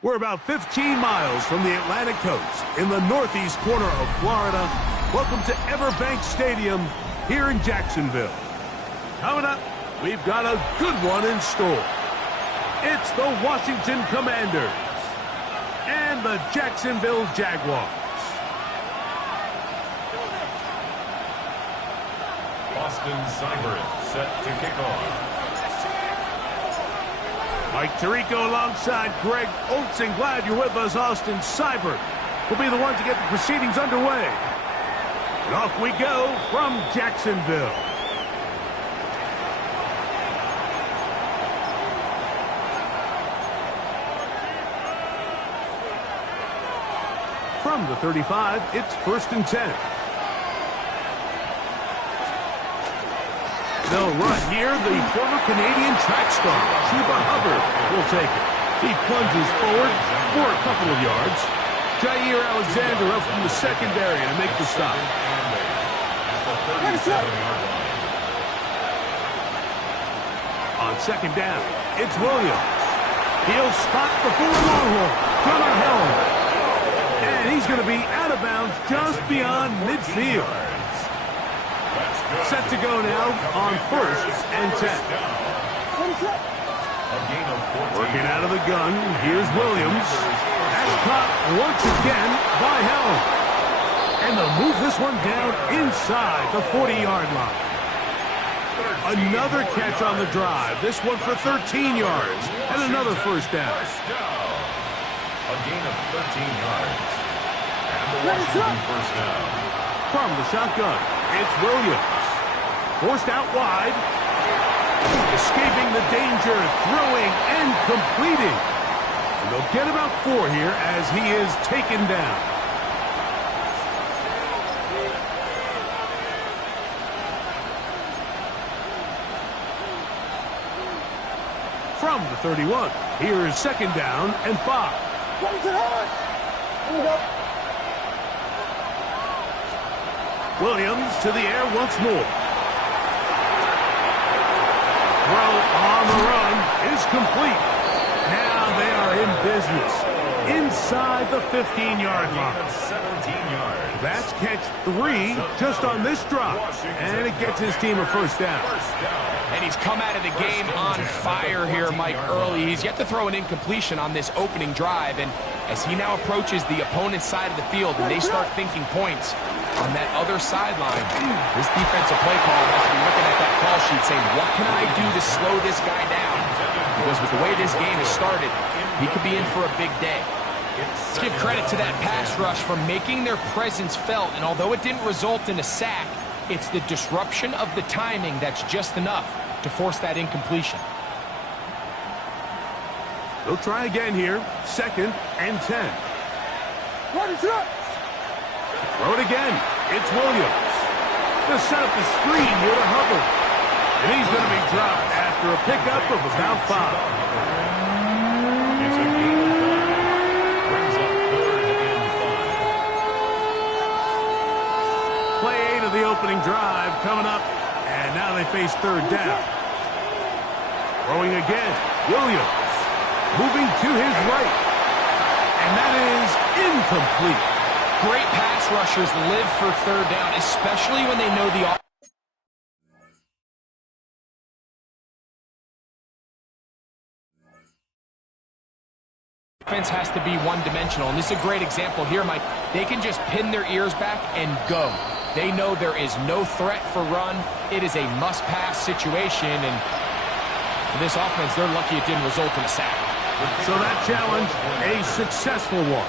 We're about 15 miles from the Atlantic coast in the northeast corner of Florida. Welcome to Everbank Stadium here in Jacksonville. Coming up, we've got a good one in store. It's the Washington Commanders and the Jacksonville Jaguars. Austin Seibert set to kick off. Mike Tirico alongside Greg Olsen. Glad you're with us. Austin Seibert will be the one to get the proceedings underway. And off we go from Jacksonville. From the 35, it's 1st and 10. They'll run here. The former Canadian track star, Chuba Hubbard, will take it. He plunges forward for a couple of yards. Jair Alexander up from the secondary to make the stop. On 2nd down, it's Williams. He'll spot the former Longhorn, Gunnar Helm. And he's going to be out of bounds just beyond midfield. Set to go now on 1st and 10. Working out of the gun, here's Williams. That's caught once again by Helm. And they'll move this one down inside the 40-yard line. Another catch on the drive, this one for 13 yards, and another 1st down. A gain of 13 yards. And the Washington 1st down. From the shotgun, it's Williams. Forced out wide. Escaping the danger, throwing and completing. And they'll get about 4 here as he is taken down. From the 31, here is 2nd down and 5. Williams to the air once more. Throw on the run is complete. Now they are in business inside the 15-yard line. 17 yards. That's catch 3 just on this drop, and it gets his team a 1st down. And he's come out of the game on fire here, Mike, early. He's yet to throw an incompletion on this opening drive, and as he now approaches the opponent's side of the field and they start thinking points on that other sideline, this defensive play call has to be looking at that call sheet saying, what can I do to slow this guy down? Because with the way this game has started, he could be in for a big day. Let's give credit to that pass rush for making their presence felt, and although it didn't result in a sack, it's the disruption of the timing that's just enough to force that incompletion. They'll try again here, 2nd and 10. Throw it again. It's Williams. They'll set up the screen here to Hubbard. And he's going to be dropped after a pickup of about 5. It's a gain of 5. Brings up 3rd and 5. Play 8 of the opening drive coming up. And now they face 3rd down. Throwing again. Williams. Moving to his right. And that is incomplete. Great pass rushers live for 3rd down, especially when they know the offense has to be one-dimensional. And this is a great example here, Mike. They can just pin their ears back and go. They know there is no threat for run. It is a must-pass situation, and for this offense, they're lucky it didn't result in a sack. So that challenge, a successful one.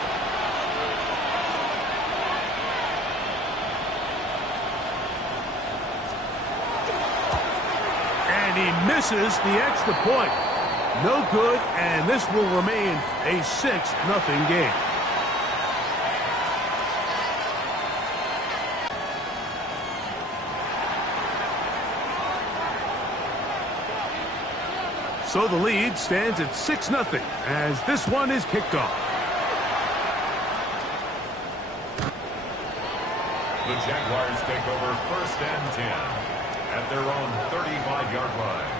And he misses the extra point. No good, and this will remain a 6-0 game. So the lead stands at 6-0 as this one is kicked off. The Jaguars take over 1st and 10 at their own 35-yard line.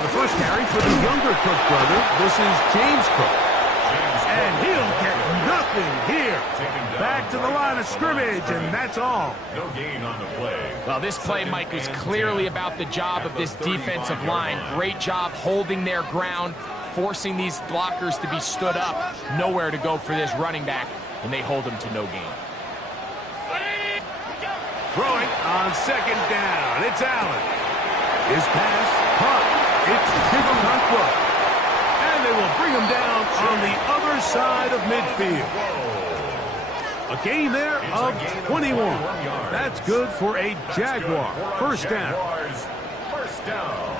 Now the first carry for the younger Cook brother. This is James Cook. And he'll get nothing here. Back to the line of scrimmage, and that's all. No gain on the play. Well, this play, Mike, is clearly about the job of this defensive line. Great job holding their ground, forcing these blockers to be stood up. Nowhere to go for this running back, and they hold him to no gain. Throwing on second down. It's Allen. His pass caught. It's Jags. And they will bring him down on the other side of midfield. A gain there of 21. That's good for a Jaguar. First down. First down.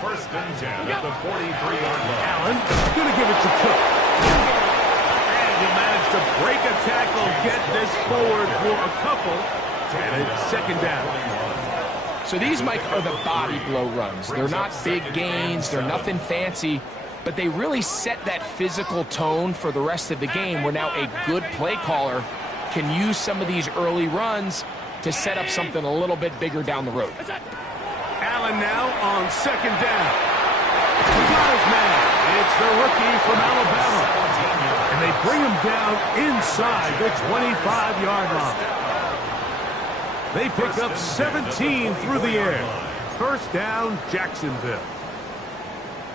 First and 10 at the 43-yard line. Allen going to give it to Cook. And he'll manage to break a tackle, get this forward for a couple. And it's second down. So these, Mike, are the body blow runs. They're not big gains. They're nothing fancy. But they really set that physical tone for the rest of the game where now a good play caller can use some of these early runs to set up something a little bit bigger down the road. Allen now on second down. Got his man. It's the rookie from Alabama. And they bring him down inside the 25-yard line. They pick up 17 through the air. First down, Jacksonville.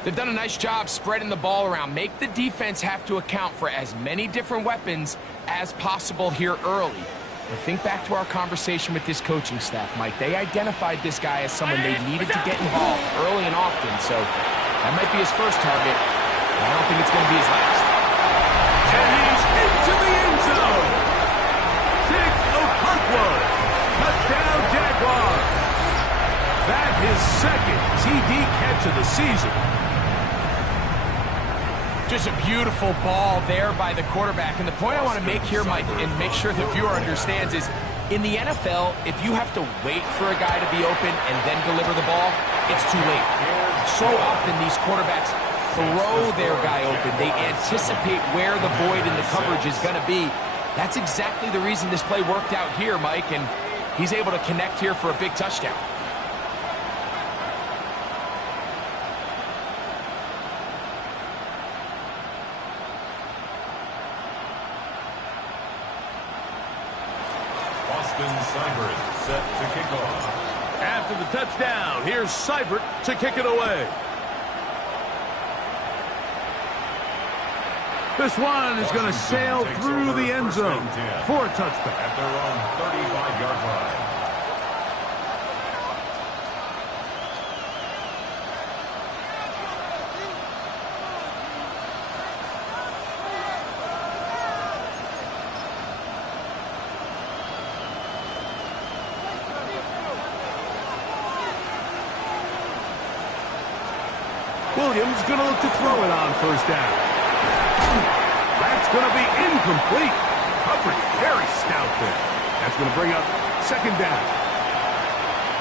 They've done a nice job spreading the ball around. Make the defense have to account for as many different weapons as possible here early. But think back to our conversation with this coaching staff, Mike. They identified this guy as someone they needed to get involved early and often. So that might be his first target. I don't think it's going to be his last. And he's into the end zone. Touchdown, Jaguars. That his second TD catch of the season. Just a beautiful ball there by the quarterback. And the point I want to make here, Mike, and make sure the viewer understands is, in the NFL, if you have to wait for a guy to be open and then deliver the ball, it's too late. So often these quarterbacks throw their guy open. They anticipate where the void in the coverage is going to be. That's exactly the reason this play worked out here, Mike, and he's able to connect here for a big touchdown. Set to kick off. After the touchdown, here's Seibert to kick it away. This one is going to sail through the end zone for a touchback. At their own 35-yard line. Williams going to look to throw it on first down. That's going to be incomplete. Coverage very stout there. That's going to bring up second down.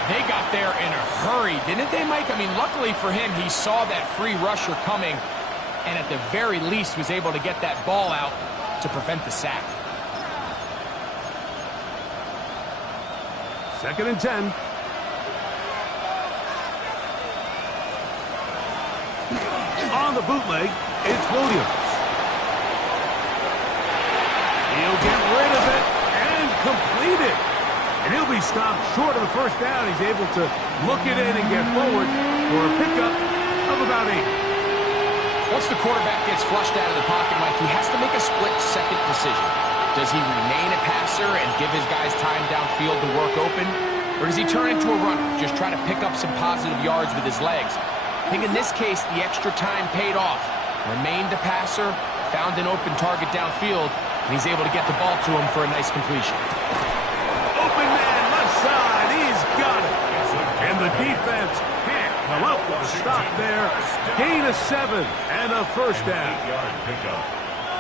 They got there in a hurry, didn't they, Mike? I mean, luckily for him, he saw that free rusher coming and at the very least was able to get that ball out to prevent the sack. Second and 10. On the bootleg, it's Williams. He'll get rid of it and complete it. And he'll be stopped short of the first down. He's able to look it in and get forward for a pickup of about 8. Once the quarterback gets flushed out of the pocket, Mike, he has to make a split-second decision. Does he remain a passer and give his guys time downfield to work open? Or does he turn into a runner, just try to pick up some positive yards with his legs? I think in this case, the extra time paid off. Remained a passer, found an open target downfield, and he's able to get the ball to him for a nice completion. Open man, left side, he's got it. And the defense can't come up with a stop there. Gain of 7 and a first down.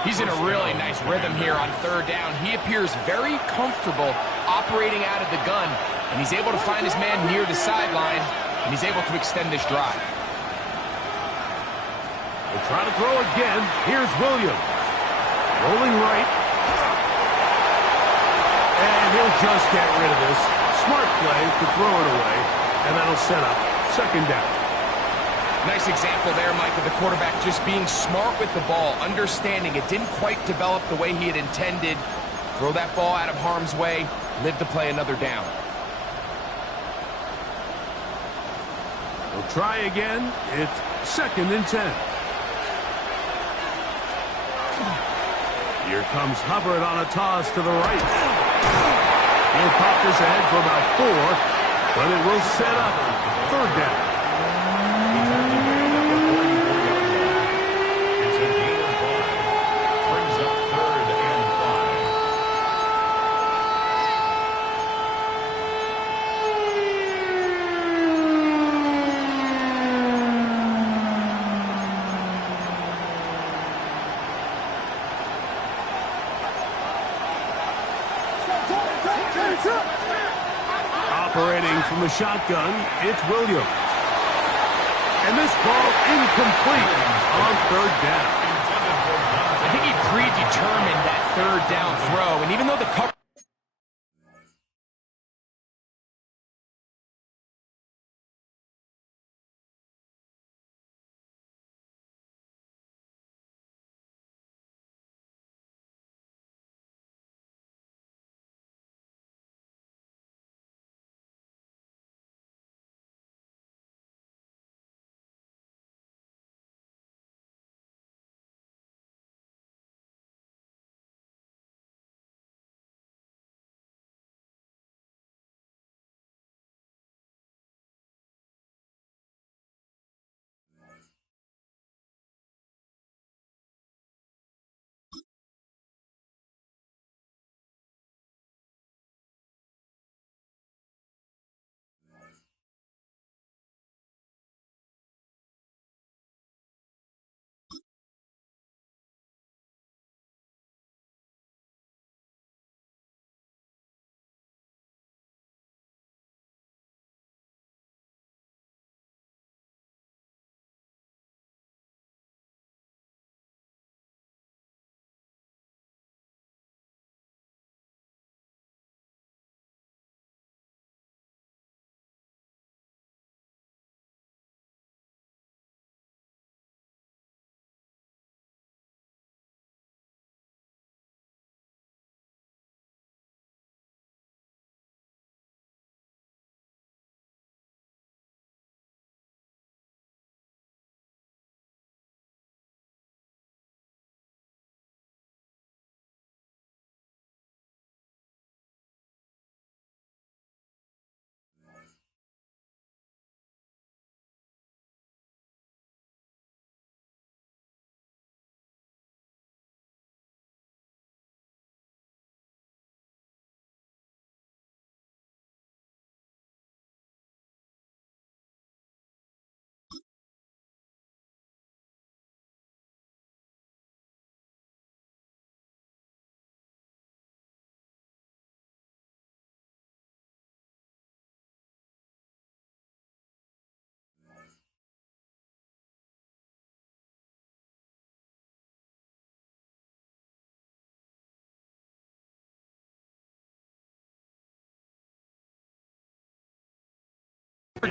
He's in a really nice rhythm here on third down. He appears very comfortable operating out of the gun, and he's able to find his man near the sideline, and he's able to extend this drive. They'll try to throw again. Here's Williams. Rolling right. And he'll just get rid of this. Smart play to throw it away, and that'll set up second down. Nice example there, Mike, of the quarterback just being smart with the ball, understanding it didn't quite develop the way he had intended. Throw that ball out of harm's way, live to play another down. We'll try again. It's 2nd and 10. Here comes Hubbard on a toss to the right. He'll pop this ahead for about 4, but it will set up 3rd down. Operating from the shotgun, it's Williams. And this ball incomplete on 3rd down. I think he predetermined that 3rd down throw, and even though the cover...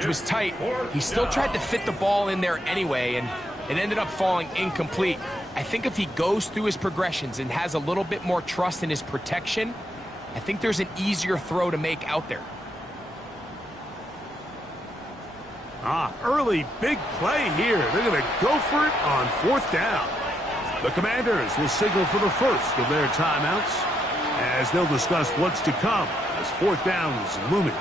was tight. He still tried to fit the ball in there anyway, and it ended up falling incomplete. I think if he goes through his progressions and has a little bit more trust in his protection, I think there's an easier throw to make out there. Early big play here. They're going to go for it on 4th down. The Commanders will signal for the first of their timeouts as they'll discuss what's to come as 4th down is looming.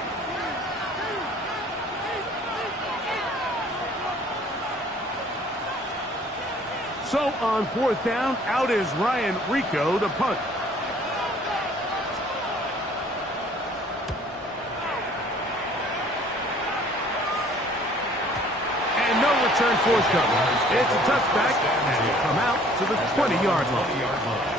So on 4th down, out is Ryan Rico to punt. And no return forthcoming. It's a touchback, and will come out to the 20-yard line.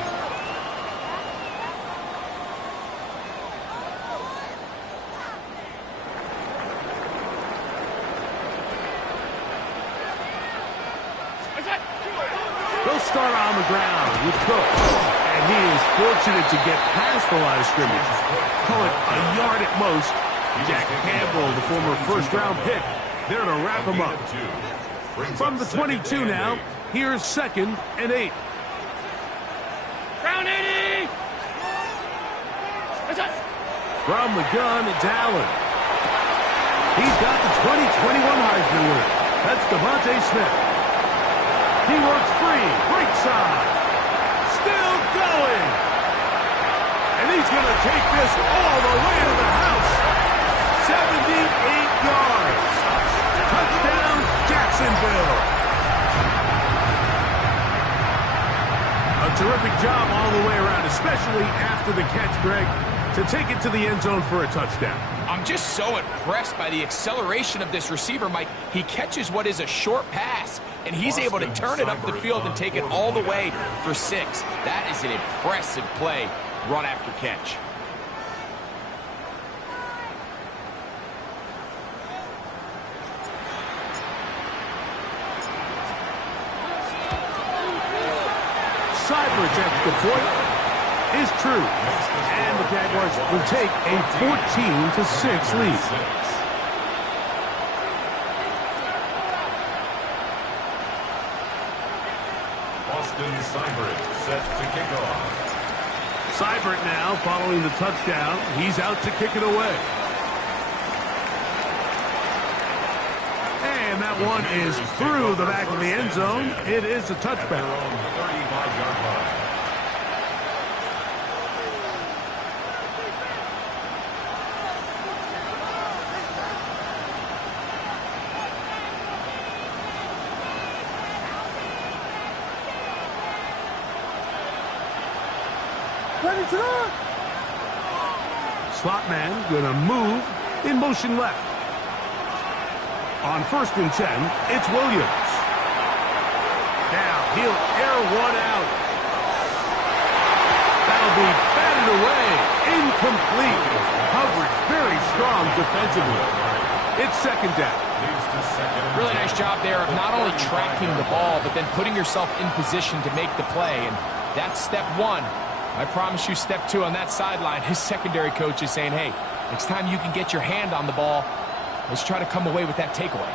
They'll start on the ground with Cook. And he is fortunate to get past the line of scrimmage. Call it a yard at most. Jack Campbell, the former first-round pick, there to wrap him up. From the 22 now, here's 2nd and 8. Ground 80! From the gun, it's Allen. He's got the 2021 Heisman winner. That's Devontae Smith. He works free, right side. Still going. And he's going to take this all the way to the house. 78 yards. Touchdown, Jacksonville. A terrific job all the way around, especially after the catch, Greg, to take it to the end zone for a touchdown. I'm just so impressed by the acceleration of this receiver, Mike. He catches what is a short pass, and he's able to turn it up the field and take it all the way for 6. That is an impressive play, run after catch. Cyber's extra point is true. And the Jaguars will take a 14-6 lead. Austin Seibert set to kick off. Seibert now following the touchdown. He's out to kick it away. And that one is through the back of the end zone. It is a touchback. 35-yard line. Slot man gonna move in motion left. On 1st and 10, it's Williams. Now he'll air one out. That'll be batted away. Incomplete. Coverage very strong defensively. It's 2nd down. Really nice job there of not only tracking the ball, but then putting yourself in position to make the play. And that's step 1. I promise you step 2 on that sideline. His secondary coach is saying, hey, next time you can get your hand on the ball, let's try to come away with that takeaway.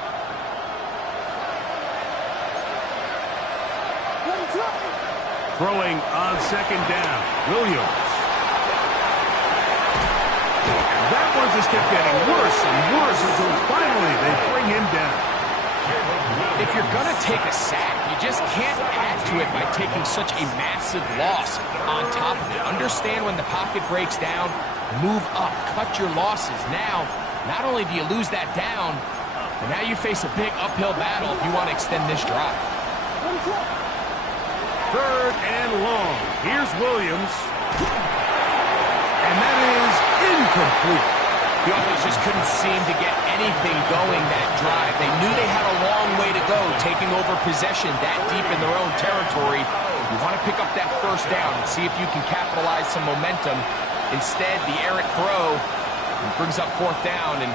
Throwing on 2nd down, Williams. And that one just kept getting worse and worse until finally they bring him down. If you're going to take a sack, you just can't add to it by taking such a massive loss on top of it. Understand when the pocket breaks down, move up, cut your losses. Now, not only do you lose that down, but now you face a big uphill battle if you want to extend this drive. 3rd and long. Here's Williams. And that is incomplete. The offense just couldn't seem to get anything going that drive. They knew they had a long way to go, taking over possession that deep in their own territory. You want to pick up that 1st down and see if you can capitalize some momentum. Instead, the errant throw brings up 4th down, and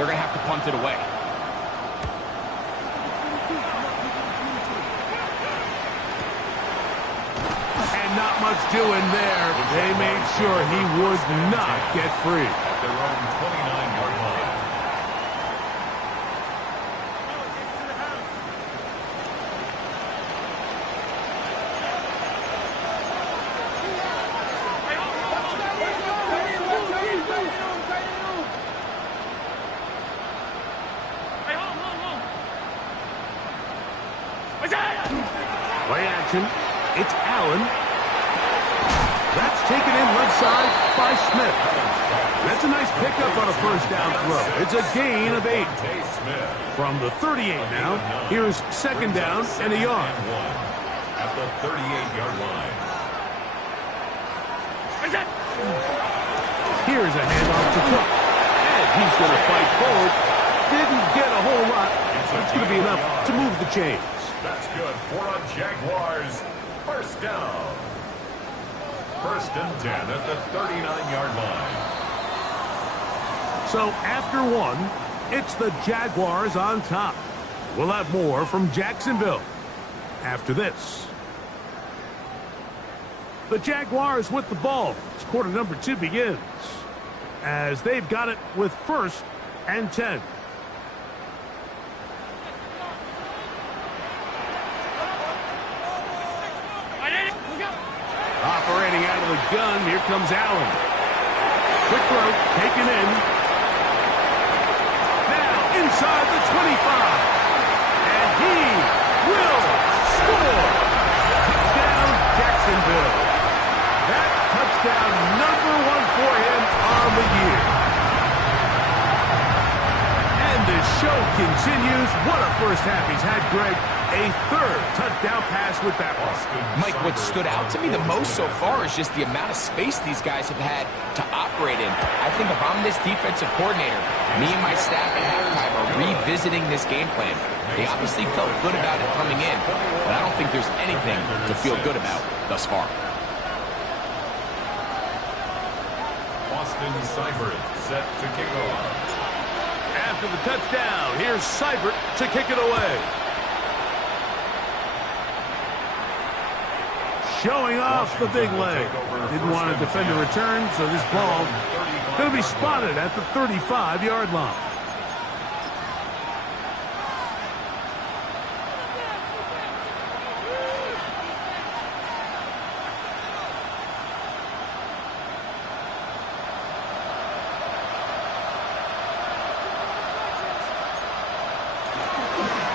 they're going to have to punt it away. And not much doing there. They made sure he would not get free. At their own 29-yard line. Play action. It's Allen. That's taken in left side by Smith. That's a nice pickup on a 1st down throw. It's a gain of 8. From the 38 now, here's 2nd down and a yard. At the 38-yard line. Here's a handoff to Cook. And he's going to fight forward. Didn't get a whole lot. It's going to be enough to move the chains. That's good for a Jaguars 1st down. 1st and 10 at the 39-yard line. So after 1, it's the Jaguars on top. We'll have more from Jacksonville after this. The Jaguars with the ball as quarter number 2 begins, as they've got it with 1st and 10. the gun. Here comes Allen. Quick throw, taken in. Now inside the 25. And he will score. Touchdown, Jacksonville. That touchdown #1 for him on the year. And the show continues. What a first half he's had, Greg. A third touchdown pass with that one. Mike, what stood out to me the most so far is just the amount of space these guys have had to operate in. I think if I'm this defensive coordinator, me and my staff at halftime are revisiting this game plan. They obviously felt good about it coming in, but I don't think there's anything to feel good about thus far. Austin Seibert set to kick off. After the touchdown, here's Seibert to kick it away. Showing off the big leg. Didn't want to defend a return, so this ball going to be spotted at the 35-yard line.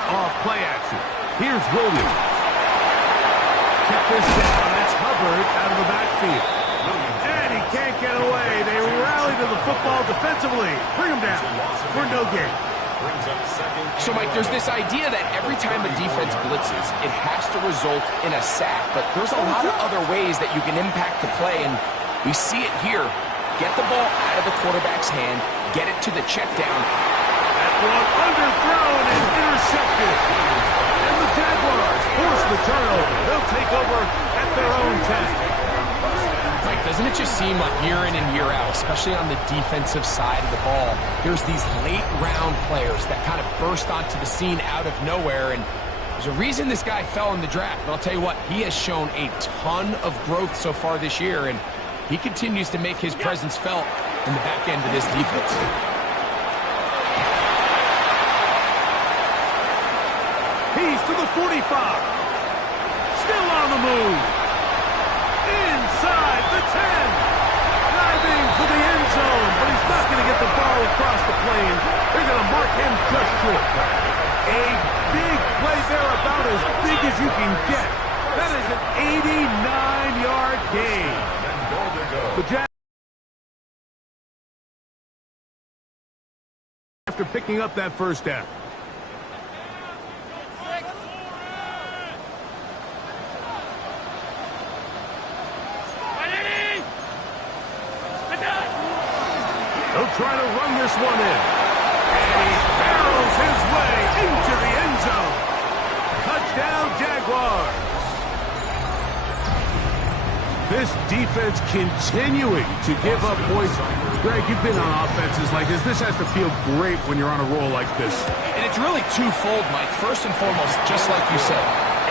Off play action. Here's Williams. Check this down. That's Hubbard out of the backfield. And he can't get away. They rally to the football defensively. Bring him down for no gain. So, Mike, there's this idea that every time a defense blitzes, it has to result in a sack. But there's a lot of other ways that you can impact the play, and we see it here. Get the ball out of the quarterback's hand, get it to the check down. That one underthrown and intercepted. And the Jaguars force the turnover. They'll take over at their own 10. Mike, doesn't it just seem like year in and year out, especially on the defensive side of the ball, there's these late-round players that kind of burst onto the scene out of nowhere, and there's a reason this guy fell in the draft. But I'll tell you what, he has shown a ton of growth so far this year, and he continues to make his presence felt in the back end of this defense. He's to the 45. Still on the move. Inside the 10. Diving for the end zone, but he's not going to get the ball across the plane. They're going to mark him just short. A big play there, about as big as you can get. That is an 89-yard gain. The Jags, after picking up that first down. They'll try to run this one in. And he barrels his way into the end zone. Touchdown, Jaguars. This defense continuing to give up points. Greg, you've been on offenses like this. This has to feel great when you're on a roll like this. And it's really twofold, Mike. First and foremost, just like you said,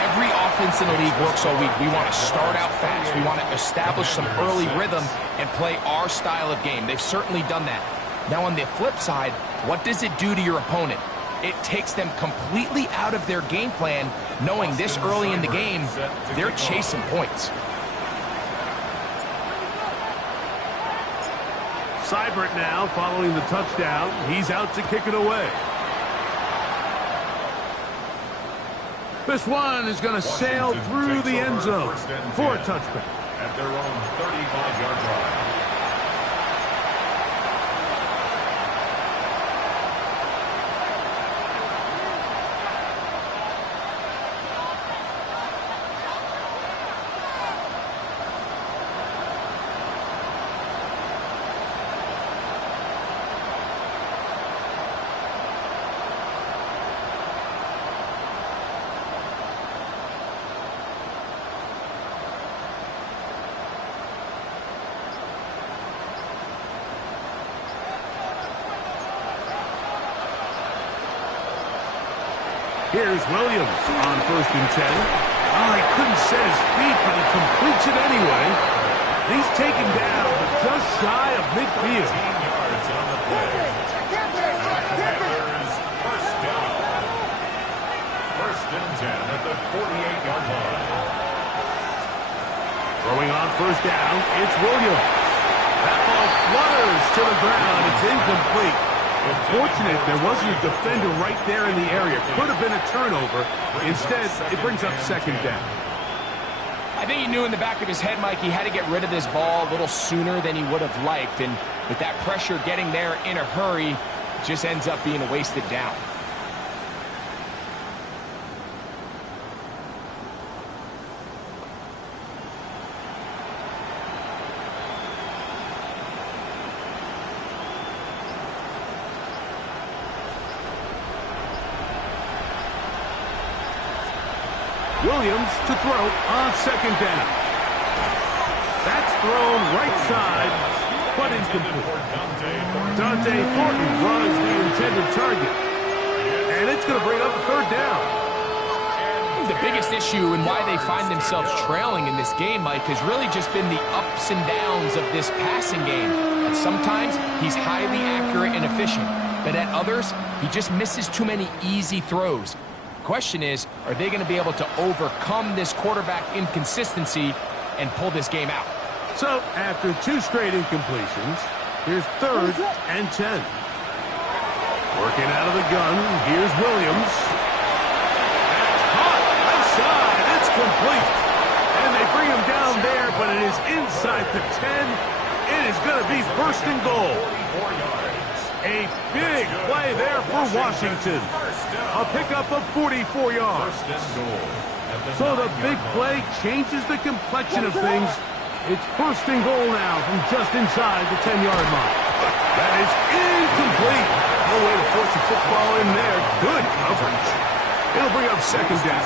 every offense in the league works all week. We want to start out fast. We want to establish some early rhythm and play our style of game. They've certainly done that. Now, on the flip side, what does it do to your opponent? It takes them completely out of their game plan, knowing this early in the game, they're chasing points. Seibert now following the touchdown. He's out to kick it away. This one is going to sail through the end zone for a touchback. At their own 35-yard line. Here's Williams on 1st and 10. Oh, he couldn't set his feet, but he completes it anyway. He's taken down just shy of midfield. 15 yards on the play. Packers first down. 1st and 10 at the 48-yard line. Throwing on first down, it's Williams. That ball flutters to the ground. It's incomplete. Fortunate there wasn't a defender right there in the area. Could have been a turnover. Instead, it brings up second down. I think he knew in the back of his head, Mike, he had to get rid of this ball a little sooner than he would have liked. And with that pressure getting there in a hurry, it just ends up being a wasted down. Williams to throw on second down. That's thrown right side, but incomplete. Dante Thornton was the intended target. And it's going to bring up a third down. The biggest issue and why they find themselves trailing in this game, Mike, has really just been the ups and downs of this passing game. And sometimes he's highly accurate and efficient, but at others, he just misses too many easy throws. Question is, are they going to be able to overcome this quarterback inconsistency and pull this game out? So, after two straight incompletions, here's 3rd and 10. Working out of the gun, here's Williams. That's caught, left side, it's complete. And they bring him down there, but it is inside the 10. It is going to be 1st and goal. A big play there for Washington. A pickup of 44 yards. So the big play changes the complexion of things. It's 1st and goal now from just inside the 10-yard line. That is incomplete. No way to force the football in there. Good coverage. It'll bring up second down.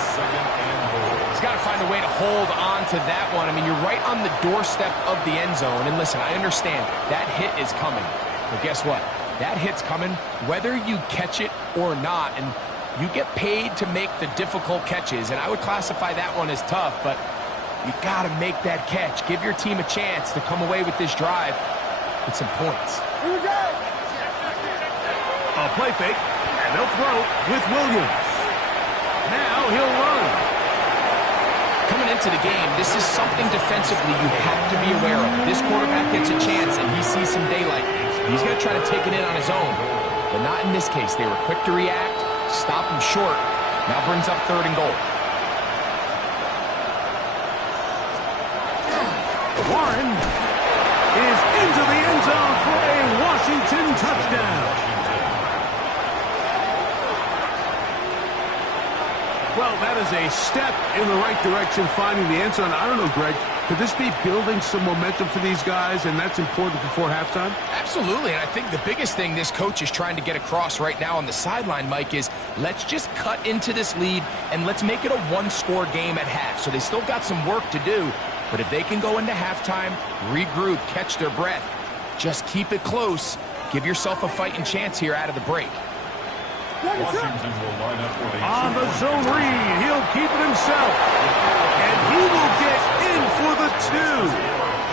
He's got to find a way to hold on to that one. I mean, you're right on the doorstep of the end zone. And listen, I understand that hit is coming. But guess what? That hit's coming whether you catch it or not. And you get paid to make the difficult catches. And I would classify that one as tough, but you got to make that catch. Give your team a chance to come away with this drive with some points. A play fake, and they'll throw with Williams. Now he'll run. Coming into the game, this is something defensively you have to be aware of. This quarterback gets a chance and he sees some daylight. He's going to try to take it in on his own, but not in this case. They were quick to react, stop him short. Now brings up 3rd and goal. Warren is into the end zone for a Washington touchdown. Well, that is a step in the right direction, finding the end zone. I don't know, Greg. Could this be building some momentum for these guys, and that's important before halftime? Absolutely, and I think the biggest thing this coach is trying to get across right now on the sideline, Mike, is let's just cut into this lead, and let's make it a one-score game at half. So they still got some work to do, but if they can go into halftime, regroup, catch their breath, just keep it close, give yourself a fighting chance here out of the break. Washington will line up with a on the zone read, he'll keep it himself. And he will get in for the 2.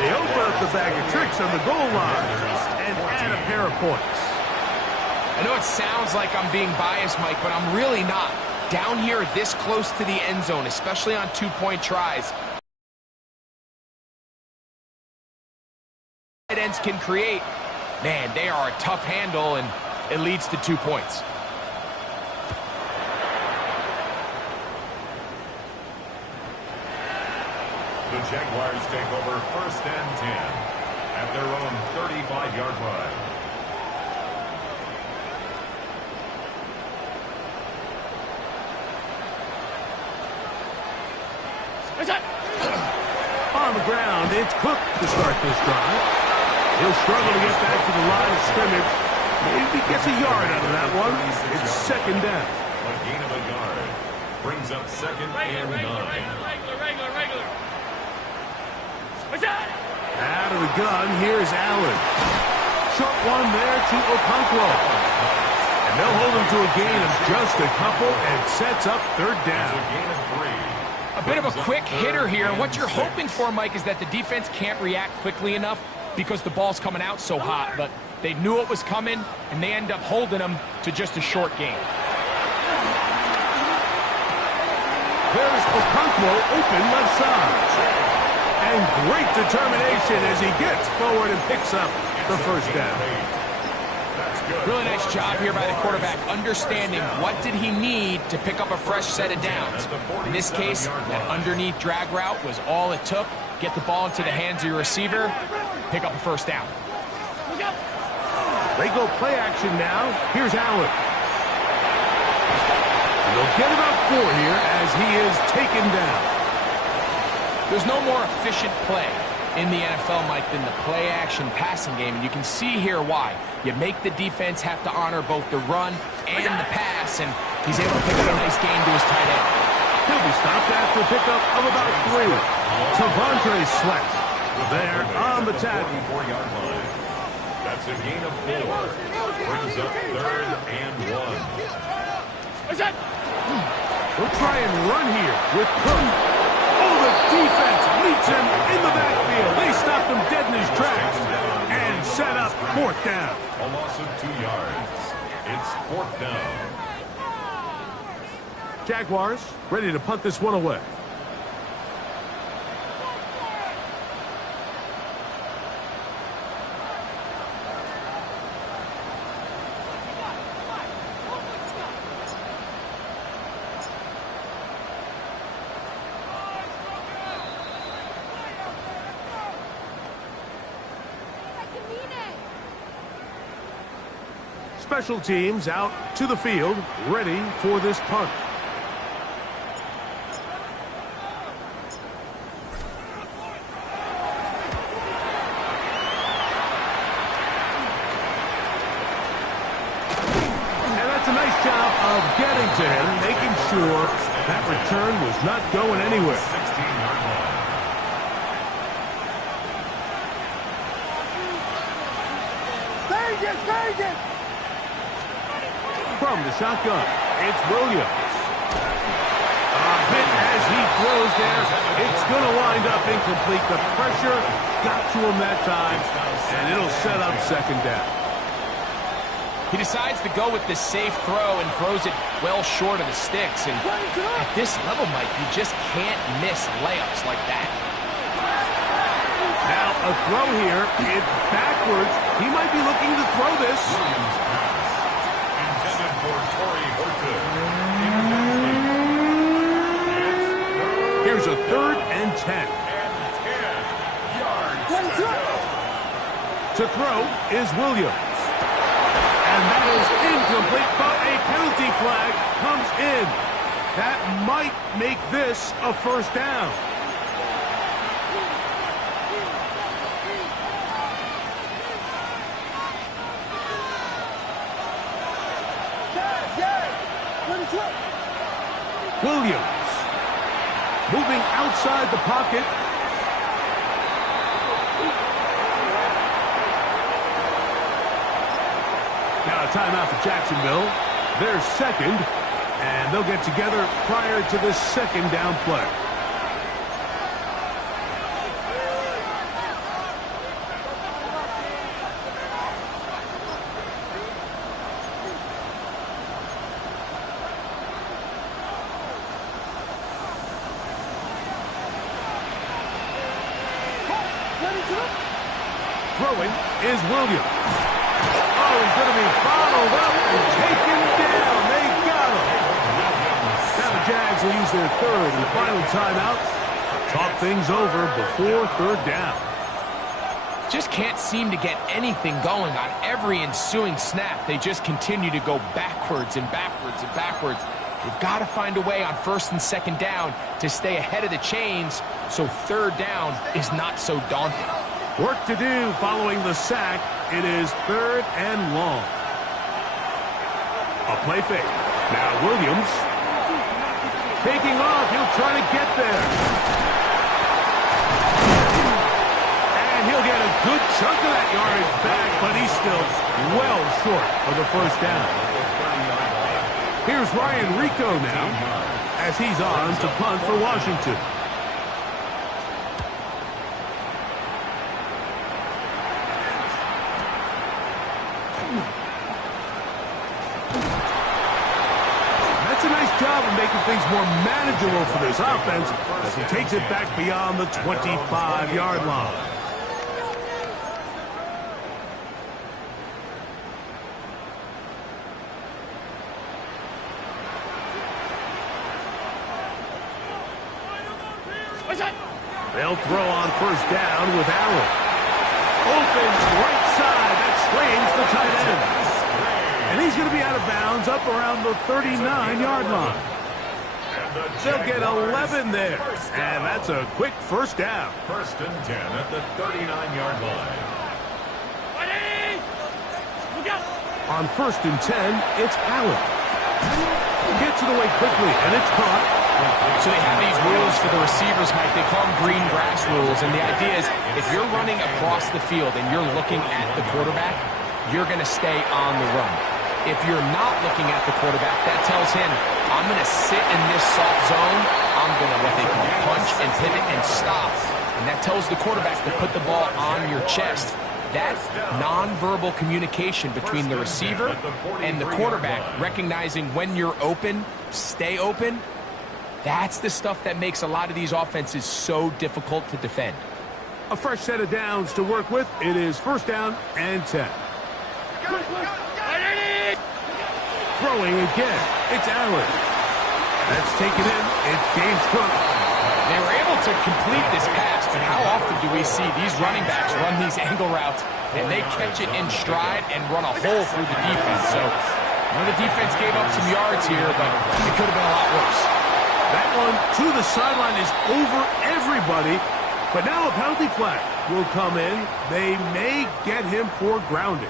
They open up the bag of tricks on the goal line and add a pair of points. I know it sounds like I'm being biased, Mike, but I'm really not. Down here this close to the end zone, especially on 2-point tries, tight ends can create. Man, they are a tough handle, and it leads to 2 points. The Jaguars take over 1st and 10 at their own 35-yard line. On the ground, it's Cook to start this drive. He'll struggle to get back to the line of scrimmage. Maybe gets a yard out of that one. It's 2nd down. A gain of a yard brings up 2nd and 9. Out of the gun, here's Allen. Short one there to Okonkwo. And they'll hold him to a gain of just a couple and sets up 3rd down. A gain of 3. A bit of a quick hitter here. What you're hoping for, Mike, is that the defense can't react quickly enough because the ball's coming out so hot. But they knew it was coming, and they end up holding them to just a short gain. There's Okonkwo open left side. And great determination as he gets forward and picks up the first down. Really nice job here by the quarterback, understanding what did he need to pick up a fresh set of downs. In this case, that underneath drag route was all it took. Get the ball into the hands of your receiver, pick up a first down. They go play action now. Here's Allen. And they'll get about 4 here as he is taken down. There's no more efficient play in the NFL, Mike, than the play-action passing game, and you can see here why. You make the defense have to honor both the run and the pass, and he's able to pick up a nice gain to his tight end. He'll be stopped after a pickup of about 3. Tavondre Sweat there on the tackle. That's a gain of 4. Brings up 3rd and 1. He'll try and run here with Cook. Oh, the defense meets him in the backfield. They stopped him dead in his tracks and set up 4th down. A loss of 2 yards. It's 4th down. Jaguars ready to punt this one away. Special teams out to the field, ready for this punt. And that's a nice job of getting to him, making sure that return was not going anywhere. 16-yard line. From the shotgun, it's Williams. A hit as he throws there. It's going to wind up incomplete. The pressure got to him that time, and it'll set up 2nd down. He decides to go with the safe throw and throws it well short of the sticks. And at this level, Mike, you just can't miss layups like that. Now a throw here. It's backwards. He might be looking to throw this. Intended for Torrey Horton. Here's a 3rd and 10. To throw is Williams. And that is incomplete, but a penalty flag comes in. That might make this a 1st down. Williams moving outside the pocket. Now a timeout for Jacksonville. They're 2nd, and they'll get together prior to this 2nd down play. Throwing is Williams. Oh, he's going to be bottled up and taken down. They got him. Now the Jags will use their 3rd and final timeout. Talk things over before 3rd down. Just can't seem to get anything going on every ensuing snap. They just continue to go backwards and backwards and backwards. They've got to find a way on 1st and 2nd down to stay ahead of the chains so 3rd down is not so daunting. Work to do following the sack. It is 3rd and long. A play fake. Now Williams taking off. He'll try to get there. And he'll get a good chunk of that yardage back, but he's still well short of the 1st down. Here's Ryan Rico now as he's on to punt for Washington. That's a nice job of making things things more manageable for this offense as he takes it back beyond the 25-yard line. They'll throw on first down with Allen. Opens right side. That screens the tight end. And he's going to be out of bounds up around the 39-yard line. They'll get 11 there. And that's a quick first down. First and 10 at the 39-yard line. On first and 10, it's Allen. Gets it away quickly, and it's caught. So they have these rules for the receivers, Mike. They call them green grass rules. And the idea is if you're running across the field and you're looking at the quarterback, you're going to stay on the run. If you're not looking at the quarterback, that tells him, I'm going to sit in this soft zone. I'm going to what they call punch and pivot and stop. And that tells the quarterback to put the ball on your chest. That nonverbal communication between the receiver and the quarterback, recognizing when you're open, stay open, that's the stuff that makes a lot of these offenses so difficult to defend. A fresh set of downs to work with. It is first down and 10. Throwing again. It's Allen. That's taken in. It's James Cook. They were able to complete this pass, but how often do we see these running backs run these angle routes and they catch it in stride and run a hole through the defense? So, the defense gave up some yards here, but it could have been a lot worse. That one to the sideline is over everybody, but now a penalty flag will come in. They may get him for grounding.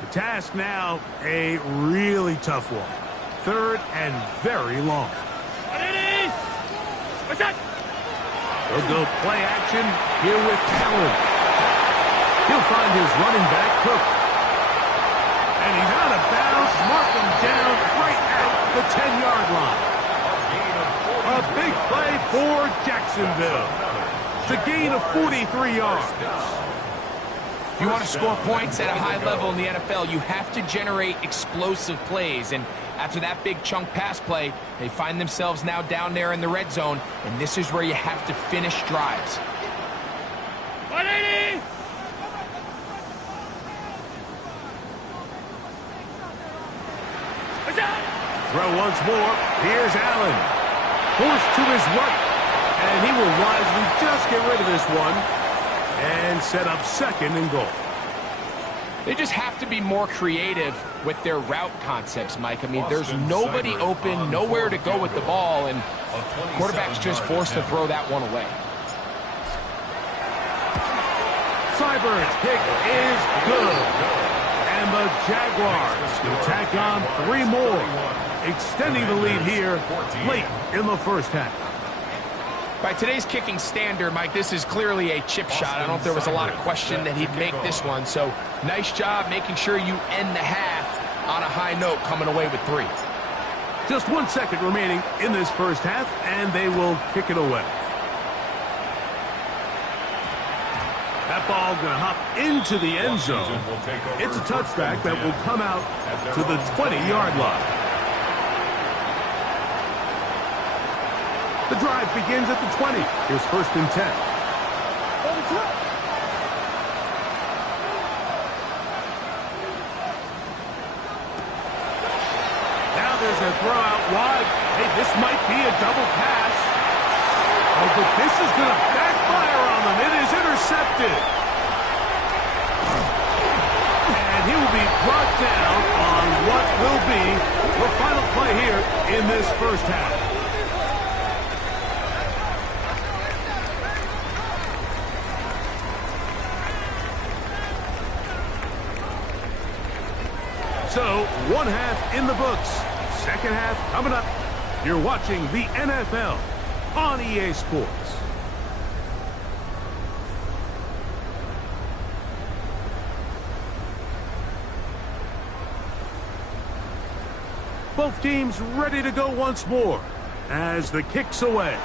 The task now, a really tough one. Third and very long. They'll go play action here with Allen. He'll find his running back, Cook. And he's out of bounds. Mark him down right at the 10-yard line. A big play for Jacksonville. It's a gain of 43 yards. If you want to score points at a high level in the NFL, you have to generate explosive plays. And after that big chunk pass play, they find themselves now down there in the red zone, and this is where you have to finish drives. 180! Throw once more. Here's Allen. Forced to his right. And he will wisely just get rid of this one and set up second and goal. They just have to be more creative with their route concepts, Mike. I mean, there's nobody open, nowhere to go with the ball, and quarterback's just forced to throw that one away. Cyburn's kick is good. And the Jaguars will tack on 3 more, extending the lead here late in the first half. By today's kicking standard, Mike, this is clearly a chip shot. I don't know if there was a lot of question that he'd make this one. So nice job making sure you end the half on a high note, coming away with 3. Just 1 second remaining in this first half, and they will kick it away. That ball going to hop into the end zone. It's a touchback that will come out to the 20-yard line. The drive begins at the 20. Here's first and 10. Now there's a throw out wide. Hey, this might be a double pass. Oh, but this is going to backfire on them. It is intercepted. And he will be brought down on what will be the final play here in this first half. So, 1 half in the books. Second half coming up. You're watching the NFL on EA Sports. Both teams ready to go once more. as the kick's away.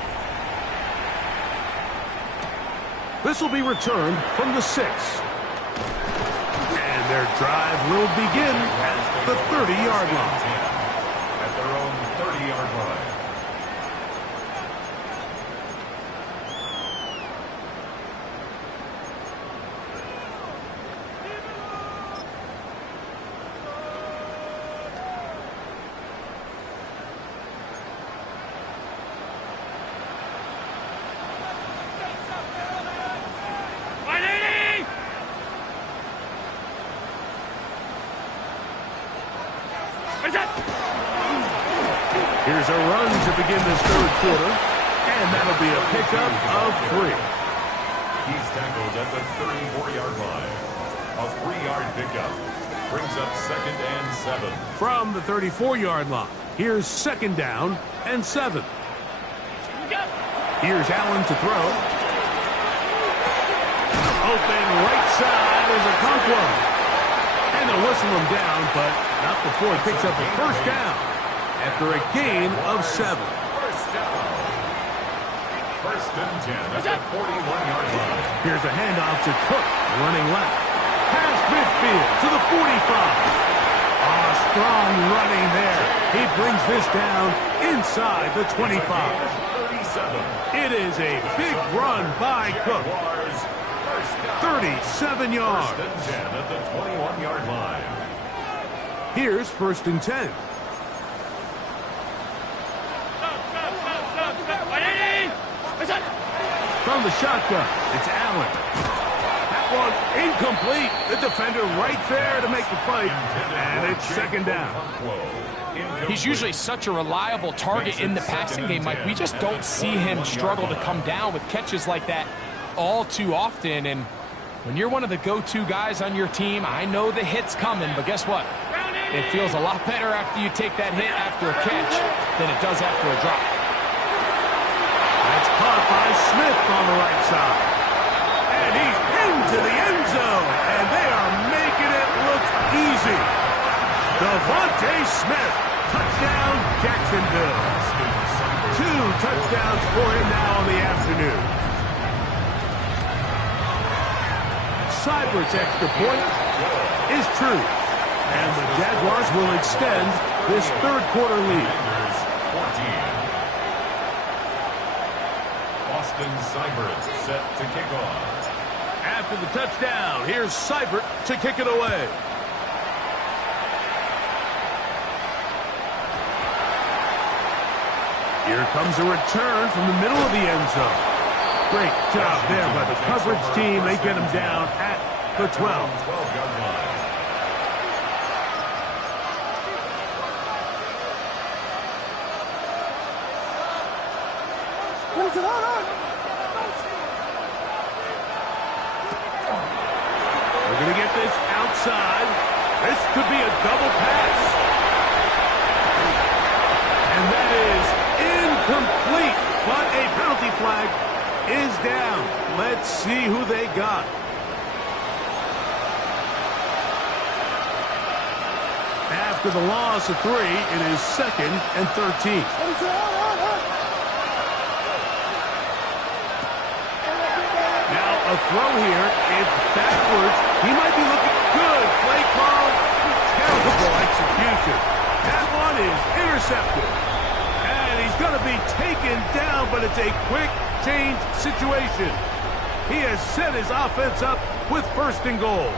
This will be returned from the 6. And their drive will begin at the 30-yard line. At their own 30-yard line. Here's a run to begin this third quarter, and that'll be a pickup of 3. He's tackled at the 34-yard line. A 3-yard pickup brings up 2nd and 7. From the 34-yard line, here's 2nd down and 7. Here's Allen to throw. Open right side is a Conquo. And they'll whistle him down, but not before he picks up a first down after a gain of 7. First down. 1st and 10 at the 41-yard line. Here's a handoff to Cook, running left. Past midfield to the 45. Strong running there. He brings this down inside the 25. 37. It is a big run by Cook. 37 yards. 1st and 10 at the 21-yard line. Here's 1st and 10. From the shotgun, it's Allen. That one incomplete. The defender right there to make the play. And it's 2nd down. He's usually such a reliable target in the passing game, Mike. We just don't see him struggle to come down with catches like that all too often. And when you're one of the go-to guys on your team, I know the hit's coming, but guess what? It feels a lot better after you take that hit after a catch than it does after a drop. That's caught by Smith on the right side. And he's into the end zone. And they are making it look easy. Devontae Smith. Touchdown, Jacksonville. 2 touchdowns for him now on the afternoon. Seibert's extra point is true. And the Jaguars will extend this third quarter lead. Seibert set to kick off. After the touchdown, here's Seibert to kick it away. Here comes a return from the middle of the end zone. Great job there by the coverage team. They get him down at the 12. 12-yard line. We're going to get this outside. This could be a double pass. And that is incomplete. But a penalty flag is down. Let's see who they got. After the loss of 3, it is 2nd and 13. A throw here. It's backwards. He might be looking good. Play call. Terrible execution. That one is intercepted. And he's going to be taken down, but it's a quick change situation. He has set his offense up with 1st and goal.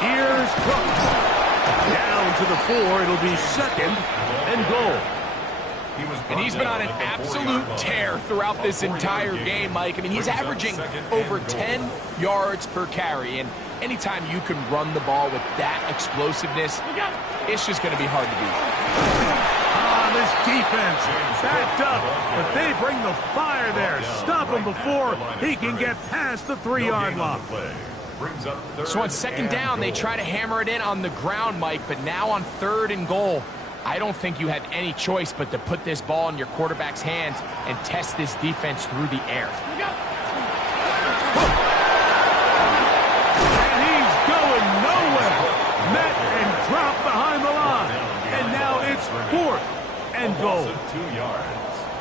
Here's Cook. Down to the 4. It'll be 2nd and goal. And he's been on an absolute tear throughout this entire game, Mike. I mean, he's averaging over 10 yards per carry. And anytime you can run the ball with that explosiveness, it's just going to be hard to beat. This defense backed up, but they bring the fire there. Stop him before he can get past the 3-yard line. brings up third. So on second down, they try to hammer it in on the ground, Mike, but now on 3rd and goal, I don't think you have any choice but to put this ball in your quarterback's hands and test this defense through the air. And he's going nowhere. Met and dropped behind the line. And now it's 4th and goal. 2 yards.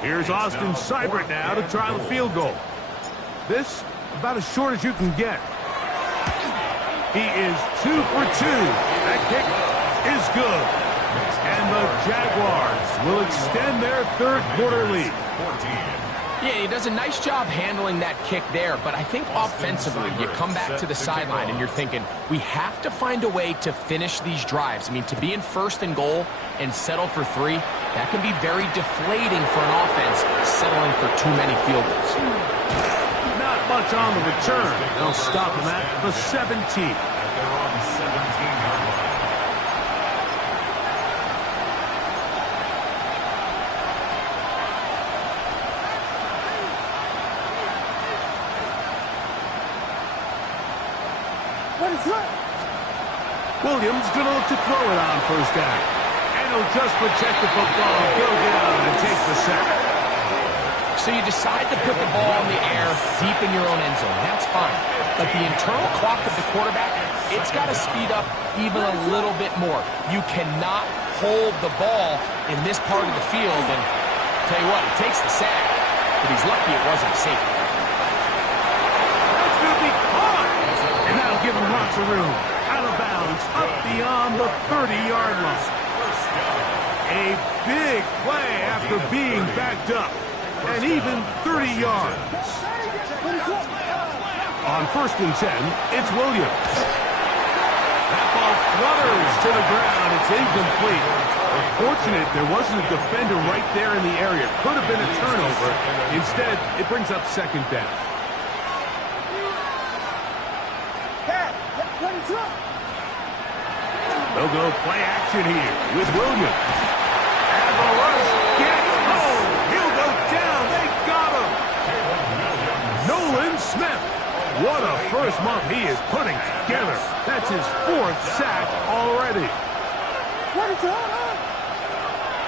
Here's Austin Seibert now to try the field goal. This about as short as you can get. He is 2 for 2. That kick is good. And the Jaguars will extend their 3rd quarter lead. Yeah, he does a nice job handling that kick there, but I think offensively, you come back to the sideline and you're thinking, we have to find a way to finish these drives. I mean, to be in 1st and goal and settle for 3, that can be very deflating for an offense settling for too many field goals. Not much on the return. They'll stop him at the 17. They're on the 17-yard line. Williams going to look to throw it on 1st down. And he'll just protect the football, go down, and take the sack. So you decide to put the ball in the air deep in your own end zone. That's fine. But the internal clock of the quarterback, it's got to speed up even a little bit more. You cannot hold the ball in this part of the field. And tell you what, he takes the sack, but he's lucky it wasn't a safety. That's going to be caught. And that'll give him lots of room. Out of bounds, up beyond the 30-yard line. A big play after being backed up. And even 30 yards. On 1st and 10, it's Williams. That ball flutters to the ground. It's incomplete. Fortunate there wasn't a defender right there in the area. Could have been a turnover. Instead, it brings up 2nd down. They'll go play action here with Williams. And the rush gets home. He'll go down. They got him. Nolan Smith. What a first month he is putting together. That's his 4th sack already.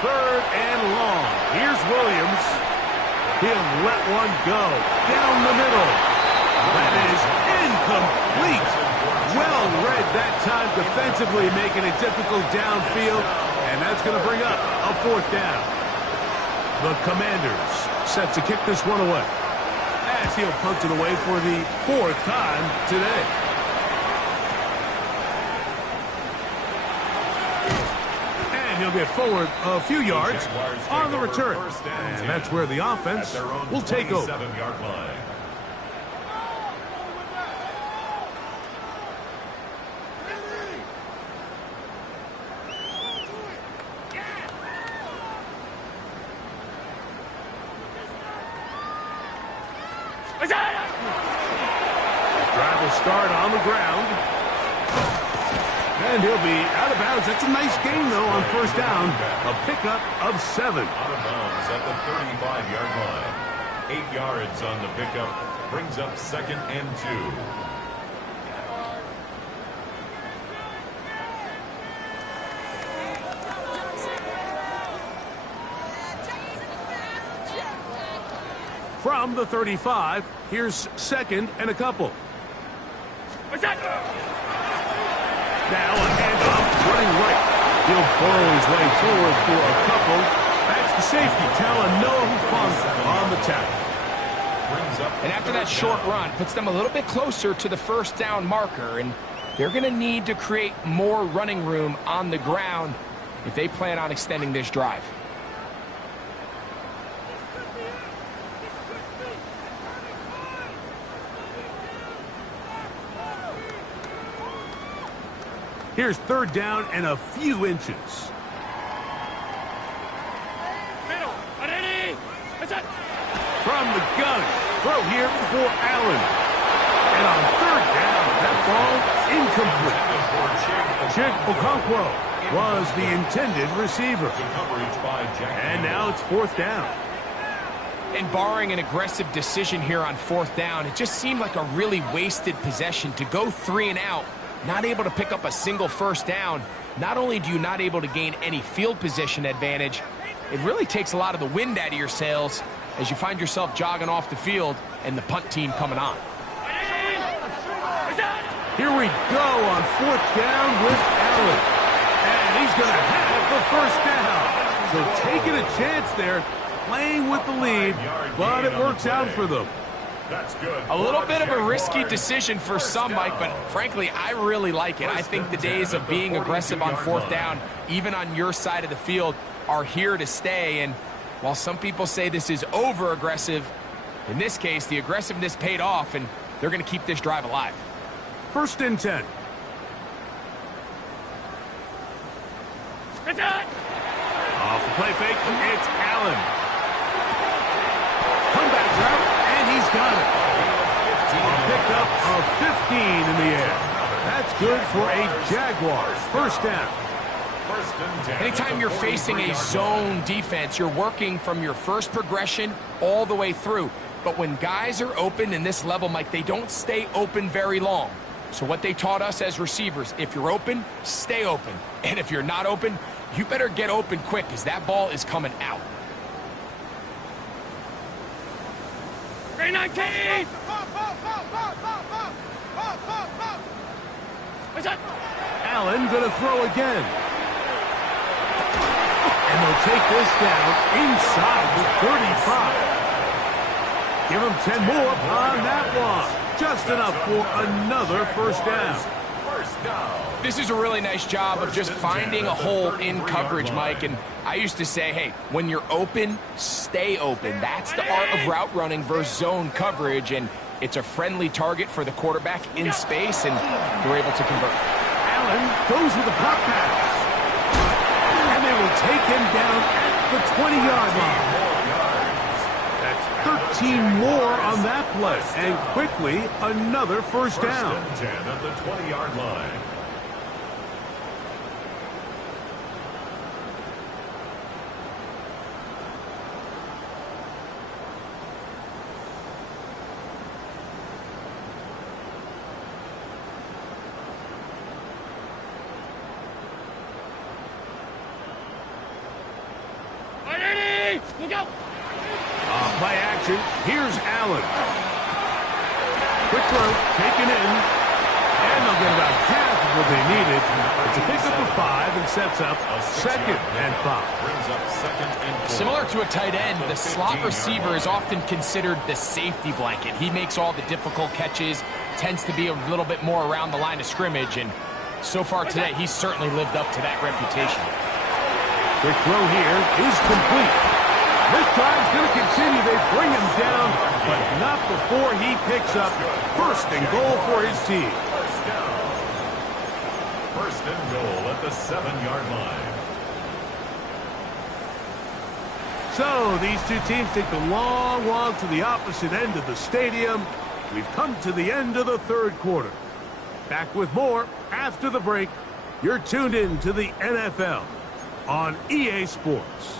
3rd and long. Here's Williams. He'll let one go. Down the middle. That is incomplete. Well read that time defensively, making it difficult downfield, and that's going to bring up a 4th down. The Commanders set to kick this one away, as he'll punt it away for the 4th time today. And he'll get forward a few yards on the return, and that's where the offense will take over. 27-yard line. Drive will start on the ground. And he'll be out of bounds. That's a nice gain, though, on 1st down. A pickup of 7. Out of bounds at the 35-yard line. 8 yards on the pickup. Brings up 2nd and 2. From the 35, here's 2nd and a couple. Now a handoff, running right. He'll burrow his way forward for a couple. That's the safety, Talanoa Hufanga on the tackle. And after that short run, puts them a little bit closer to the 1st down marker, and they're going to need to create more running room on the ground if they plan on extending this drive. Here's 3rd down and a few inches. From the gun, throw here for Allen. And on 3rd down, that ball incomplete. Chick Okonkwo was the intended receiver. And now it's 4th down. And barring an aggressive decision here on 4th down, it just seemed like a really wasted possession to go 3 and out, not able to pick up a single 1st down. Not only do you not able to gain any field position advantage, it really takes a lot of the wind out of your sails as you find yourself jogging off the field and the punt team coming on. Here we go on 4th down with Allen. And he's going to have the 1st down. So taking a chance there, playing with the lead, but it works out for them. That's good. A little bit of a risky decision for some, Mike, but frankly, I really like it. I think the days of being aggressive on 4th down, even on your side of the field, are here to stay. And while some people say this is over-aggressive, in this case, the aggressiveness paid off, and they're going to keep this drive alive. 1st and 10. Off the play fake, it's Allen. Comeback route, and he's got it. A pickup of 15 in the air. That's good for a Jaguars 1st down. Anytime you're facing a zone defense, you're working from your first progression all the way through. But when guys are open in this level, Mike, they don't stay open very long. So what they taught us as receivers, if you're open, stay open. And if you're not open, you better get open quick because that ball is coming out. 319! Allen going to throw again. And they'll take this down inside the 35. Give them 10 more on that one. Just enough for another 1st down. This is a really nice job of just finding a hole in coverage, Mike. And I used to say, hey, when you're open, stay open. That's the art of route running versus zone coverage. And it's a friendly target for the quarterback in space, and they're able to convert. Allen goes with a pop pass. And they will take him down at the 20-yard line. That's 13 more on that play. And quickly, another 1st down. 1st and 10 at the 20-yard line. Look out! Play action. Here's Allen. Quick throw, taken in. And they'll get about half of what they needed. It's a pickup of 5 and sets up 2nd and 5. Brings up 2nd and 4. Similar to a tight end, the slot receiver is often considered the safety blanket. He makes all the difficult catches, tends to be a little bit more around the line of scrimmage, and so far today, he's certainly lived up to that reputation. Quick throw here is complete. This drive's going to continue. They bring him down, but not before he picks up 1st and goal for his team. 1st down. 1st and goal at the 7-yard line. So these two teams take the long walk to the opposite end of the stadium. We've come to the end of the 3rd quarter. Back with more after the break. You're tuned in to the NFL on EA Sports.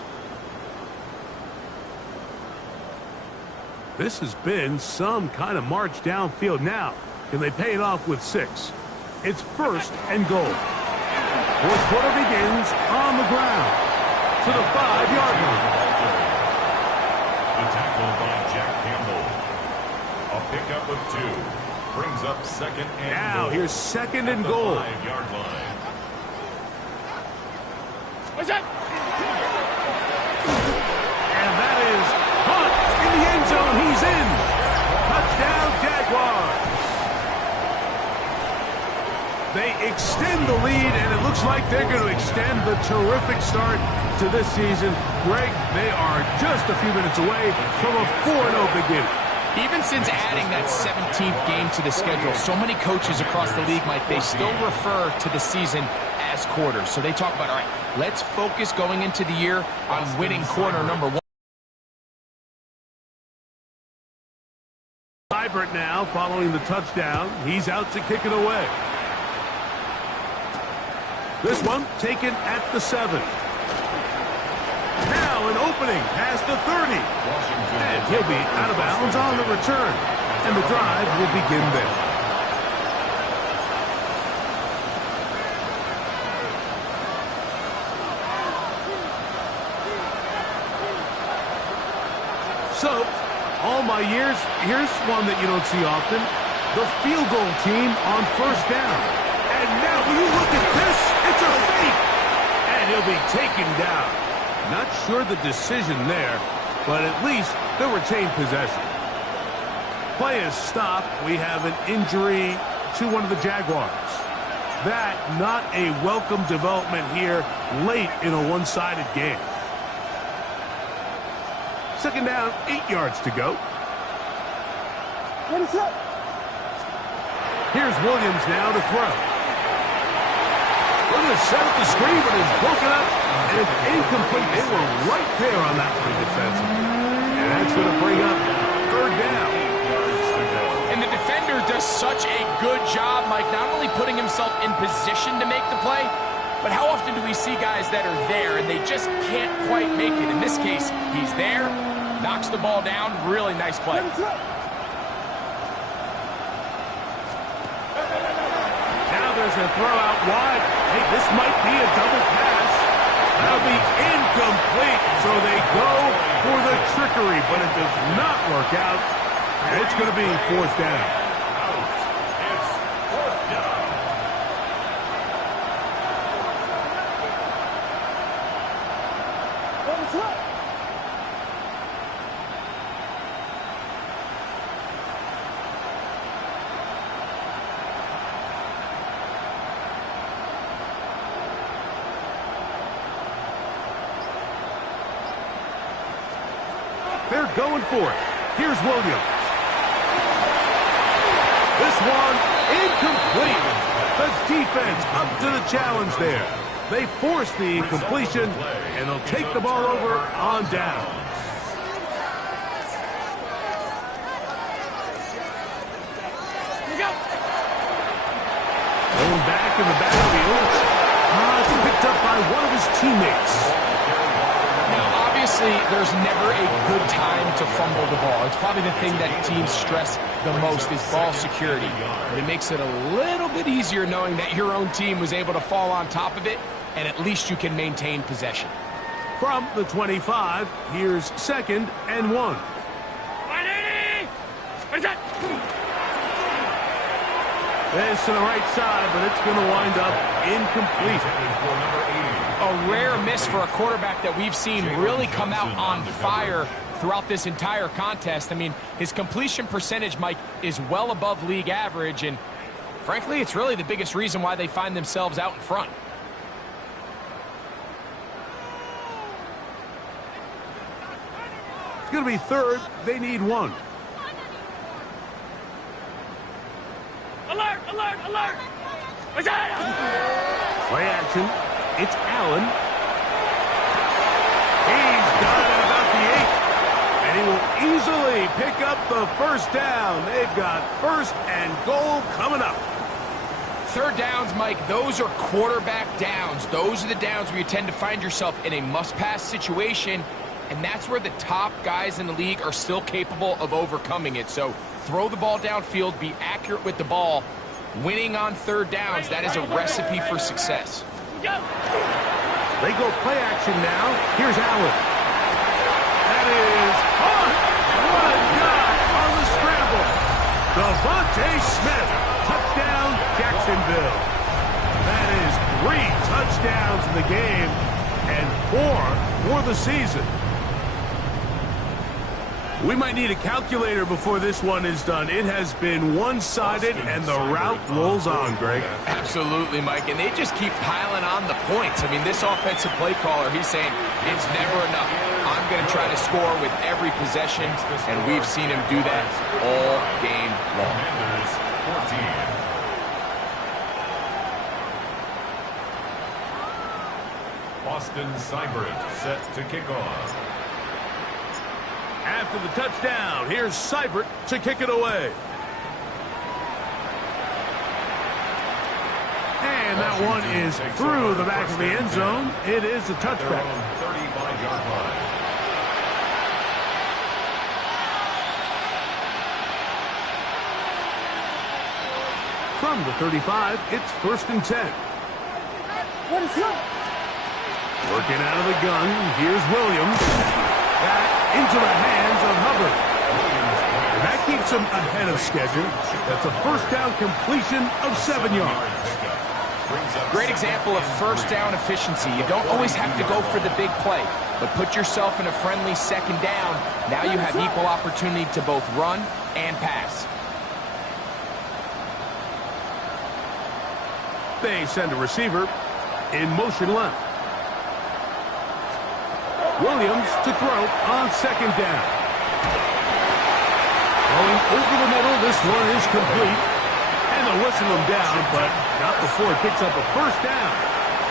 This has been some kind of march downfield now. Can they pay it off with 6? It's 1st and goal. 4th quarter begins on the ground to the 5-yard line. The tackle by Jack Campbell. A pickup of 2. Brings up 2nd and Now goal. here's 2nd and goal. 5-yard line. What's that? And that is caught in the end zone. He's in. Touchdown, Jaguars. They extend the lead, and it looks like they're going to extend the terrific start to this season. Greg, they are just a few minutes away from a 4-0 beginning. Even since adding that 17th game to the schedule, so many coaches across the league, Mike, they still refer to the season as quarters. So they talk about, all right, let's focus going into the year on winning quarter number 1. Seibert now following the touchdown. He's out to kick it away. This one taken at the 7. Now an opening past the 30. And he'll be out of bounds on the return. And the drive will begin there. So, all my years, here's one that you don't see often. The field goal team on first down. And now, will you look at this? It's a fake. And he'll be taken down. Not sure the decision there, but at least they'll retain possession. Play is stopped. We have an injury to one of the Jaguars. That, not a welcome development here late in a one-sided game. Second down, 8 yards to go. What is up? Here's Williams now to throw. We're going to set up the screen, but it's broken up, and it's incomplete. They were right there on that one defensively. And that's going to bring up third down. And the defender does such a good job, Mike, not only putting himself in position to make the play, but how often do we see guys that are there and they just can't quite make it? In this case, he's there, knocks the ball down, really nice play. Now there's a throw out wide. Hey, this might be a double pass. That'll be incomplete, so they go for the trickery, but it does not work out. And it's going to be fourth down. It's fourth down. They're going for it. Here's Williams. This one incomplete. The defense up to the challenge there. They force the incompletion, and they'll take the ball over on down. Going back in the backfield. It's picked up by one of his teammates. Now, obviously, there's never a good time to fumble the ball. It's probably the thing that teams stress the most is ball security. But it makes it a little bit easier knowing that your own team was able to fall on top of it, and at least you can maintain possession. From the 25, here's second and 1. What is that? This to the right side, but it's going to wind up incomplete. A rare miss for a quarterback that we've seen really come out on fire throughout this entire contest. I mean, his completion percentage, Mike, is well above league average, and frankly, it's really the biggest reason why they find themselves out in front. It's going to be third. They need 1. Alert! Alert! Alert! What's that? Play action. It's Allen. He's got it about the 8. And he will easily pick up the first down. They've got first and goal coming up. Third downs, Mike, those are quarterback downs. Those are the downs where you tend to find yourself in a must-pass situation, and that's where the top guys in the league are still capable of overcoming it. So throw the ball downfield, be accurate with the ball. Winning on third downs, that is a recipe for success. They go play action now. Here's Allen. That is caught. What a guy on the scramble. Devontae Smith. Touchdown, Jacksonville. That is 3 touchdowns in the game and 4 for the season. We might need a calculator before this one is done. It has been one-sided, and the route rolls on, Greg. Absolutely, Mike, and they just keep piling on the points. I mean, this offensive play caller, he's saying, it's never enough. I'm going to try to score with every possession, and we've seen him do that all game long. Commanders 14. Austin Seibert set to kick off. After the touchdown, here's Seibert to kick it away. And And that one is through the back of the end zone. It is a touchback. 35-yard line. From the 35, it's 1st and 10. What is up? Working out of the gun, here's Williams. Back into the hands of Hubbard. And that keeps him ahead of schedule. That's a first down completion of 7 yards. Great example of first down efficiency. You don't always have to go for the big play, but put yourself in a friendly second down. Now you have equal opportunity to both run and pass. They send a receiver in motion left. Williams to throw on 2nd down. Going over the middle, this one is complete. And they'll whistle him down, but not before it picks up a first down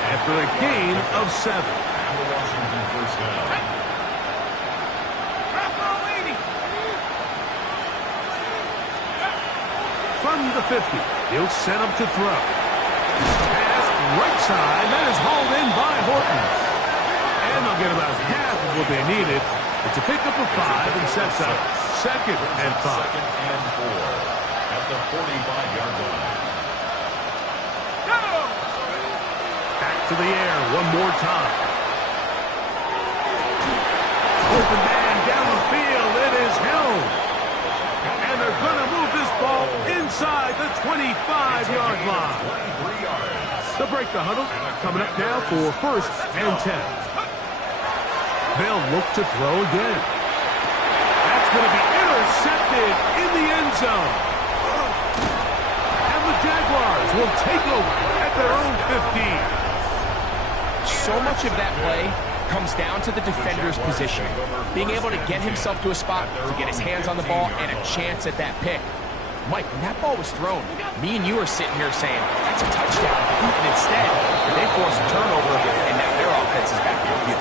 after a gain of 7. And the Washington first down. From the 50, he'll set up to throw. Pass right side, that is hauled in by Horton. And they'll get about half of what they needed. It's a pickup of 5 and sets up 2nd and 5. 2nd and 4 at the 45-yard line. Back to the air one more time. Open man down the field. It is held. And they're going to move this ball inside the 25-yard line. 23 yards. They'll break the huddle. Coming up now for 1st and 10. They'll look to throw again. That's going to be intercepted in the end zone. And the Jaguars will take over at their own 15. So much of that play comes down to the defender's positioning. Being able to get himself to a spot, to get his hands on the ball, and a chance at that pick. Mike, when that ball was thrown, me and you are sitting here saying, that's a touchdown. And instead, they force a turnover, and now their offense is back in the field.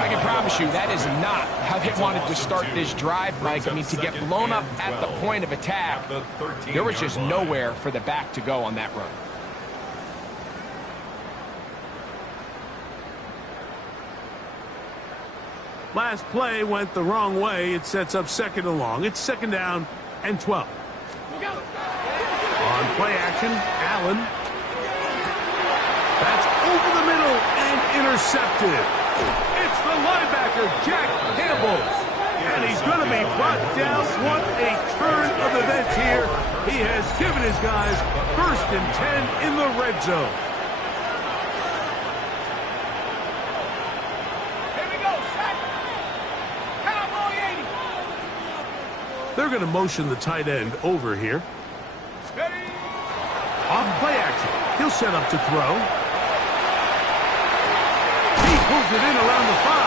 I can promise you that is not how they wanted to start this drive, Mike. I mean, to get blown up at the point of attack, there was just nowhere for the back to go on that run. Last play went the wrong way. It sets up 2nd and long. It's 2nd down and 12. On play action, Allen. That's over the middle and intercepted. It's the linebacker, Jack Campbell. And he's going to be brought down. What a turn of events here. He has given his guys 1st and 10 in the red zone. They're going to motion the tight end over here. Off play action. He'll set up to throw. He pulls it in around the 5.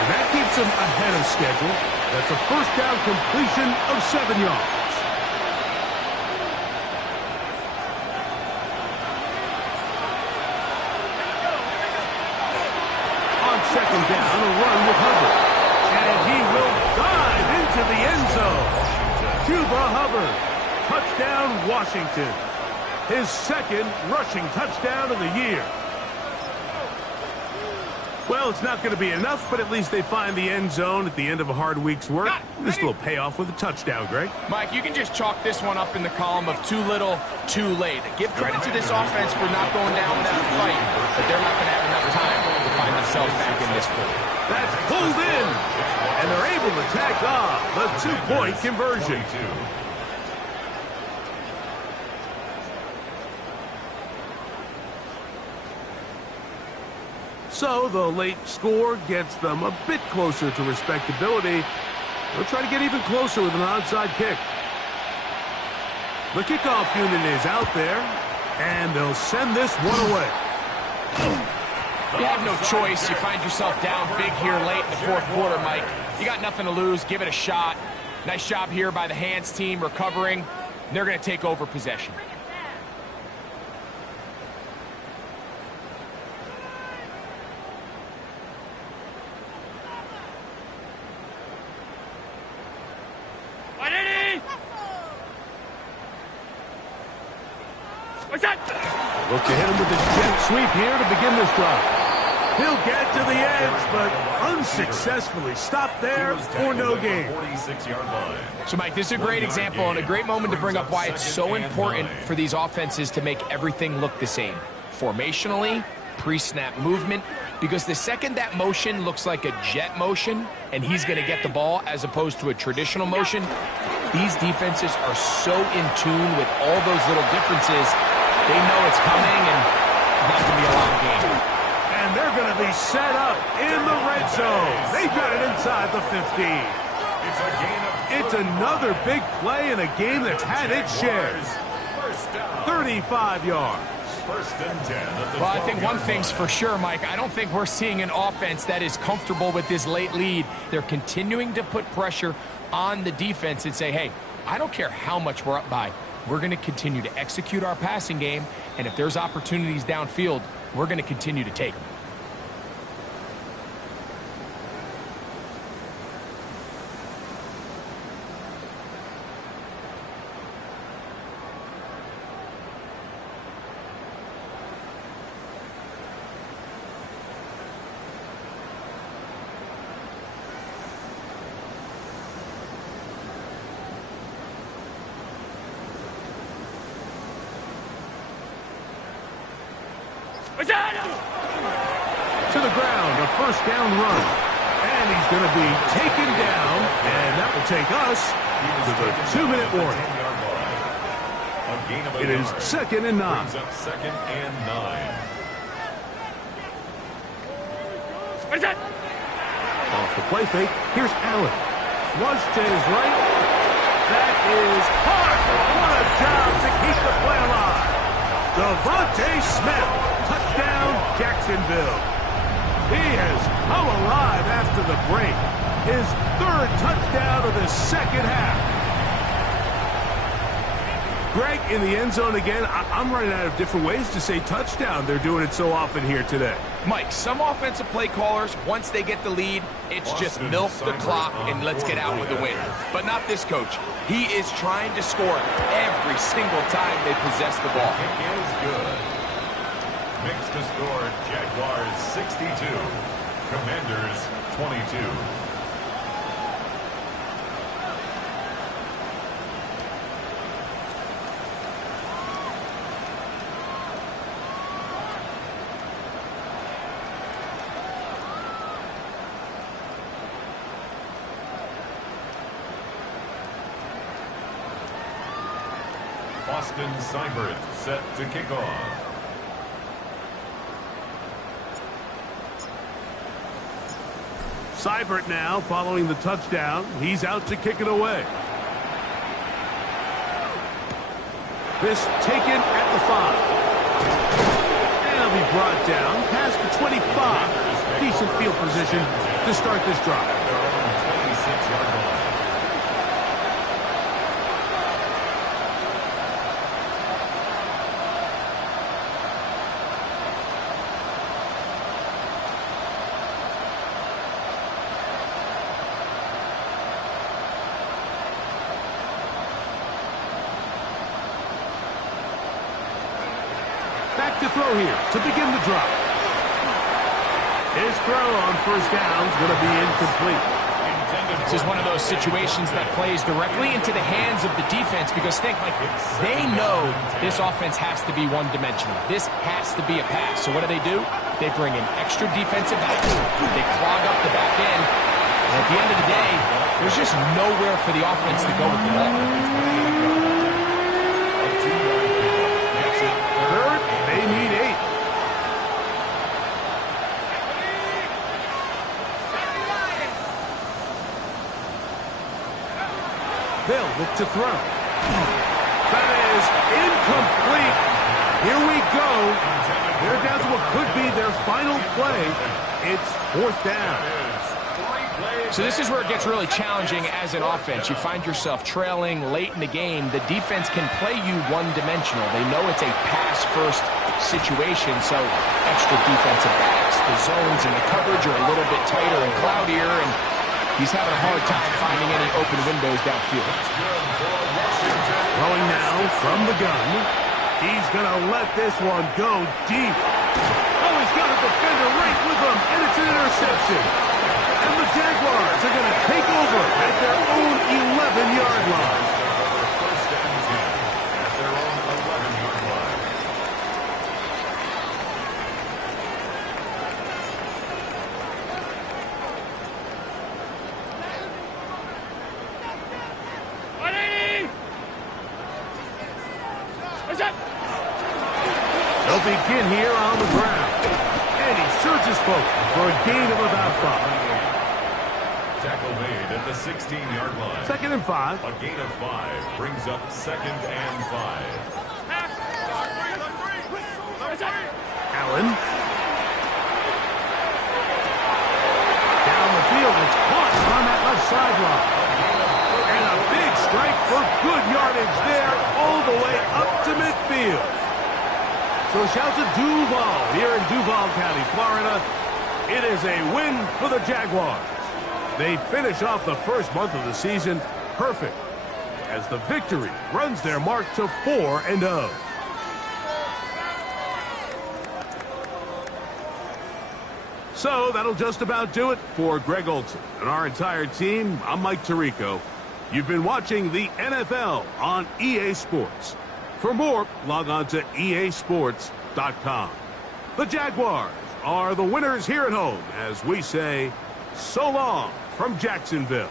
And that keeps him ahead of schedule. That's a first down completion of 7 yards. On 2nd down, a run with Hubbard. And he will dive into the end zone. Cuba Hubbard. Touchdown, Washington. His 2nd rushing touchdown of the year. Well, it's not going to be enough, but at least they find the end zone at the end of a hard week's work. This will pay off with a touchdown, Greg. Mike, you can just chalk this one up in the column of too little, too late. Give credit to this offense for not going down without a fight, but they're not going to have enough time to find themselves back in this quarter. That's pulled in, and they're able to tack on the 2-point conversion. So the late score gets them a bit closer to respectability. They'll try to get even closer with an onside kick. The kickoff unit is out there, and they'll send this one away. You have no choice. You find yourself down big here late in the 4th quarter, Mike. You got nothing to lose. Give it a shot. Nice job here by the hands team recovering. They're going to take over possession. What's that? Look to hit him with the jet sweep here to begin this drive. He'll get to the edge, but unsuccessfully stopped there for no gain. So, Mike, this is a great example and a great moment to bring up why it's so important for these offenses to make everything look the same. Formationally, pre-snap movement, because the second that motion looks like a jet motion and he's going to get the ball as opposed to a traditional motion, these defenses are so in tune with all those little differences, they know it's coming and not going to be a long game. And they're going to be set up in the red zone. They've got it inside the 15. It's another big play in a game that's had its shares. 35 yards. Well, I think one thing's for sure, Mike. I don't think we're seeing an offense that is comfortable with this late lead. They're continuing to put pressure on the defense and say, hey, I don't care how much we're up by. We're going to continue to execute our passing game, and if there's opportunities downfield, we're going to continue to take them. To the ground, a first down run. And he's going to be taken down, and that will take us to the 2-minute warning. It is 2nd and 9. Second and 9. Off the play fake, here's Allen. Flush to his right. That is hard. What a job to keep the play alive. Devontae Smith, touchdown, Jacksonville. He has come alive after the break. His 3rd touchdown of the second half. Greg, in the end zone again, I'm running out of different ways to say touchdown. They're doing it so often here today. Mike, some offensive play callers, once they get the lead, it's just milk the clock and let's get out with a win. But not this coach. He is trying to score every single time they possess the ball. Kick is good. Mix to score, Jaguars 62, Commanders 22. Austin Seibert set to kick off. Seibert now following the touchdown. He's out to kick it away. This taken at the 5. And he'll be brought down past the 25. Decent field position to start this drive. 26-yard line. Back to throw here to begin the drive. His throw on first down is going to be incomplete. This is one of those situations that plays directly into the hands of the defense because think, like, they know this offense has to be one-dimensional. This has to be a pass. So what do? They bring in extra defensive backs. They clog up the back end. And at the end of the day, there's just nowhere for the offense to go with the ball. Third, they need 8. They'll look to throw. That is incomplete. Here we go. They're down to what could be their final play. It's 4th down. So this is where it gets really challenging as an offense. You find yourself trailing late in the game. The defense can play you one-dimensional. They know it's a pass-first situation, so extra defensive backs. The zones and the coverage are a little bit tighter and cloudier, and he's having a hard time finding any open windows downfield. Throwing now from the gun. He's going to let this one go deep. Oh, he's got a defender right with him, and it's an interception. And the Jaguars are going to take over at their own 11-yard line. First and 10 at their own 11-yard line. They'll begin here on the ground. And he surges forward for a gain of about 5. Tackle made at the 16-yard line. 2nd and 5. A gain of 5 brings up 2nd and 5. Allen. Down the field, it's caught on that left sideline. And a big strike for good yardage there all the way up to midfield. So shout to Duval here in Duval County, Florida. It is a win for the Jaguars. They finish off the first month of the season perfect as the victory runs their mark to 4-0. So that'll just about do it for Greg Olson and our entire team. I'm Mike Tirico. You've been watching the NFL on EA Sports. For more, log on to easports.com. The Jaguars are the winners here at home as we say so long from Jacksonville.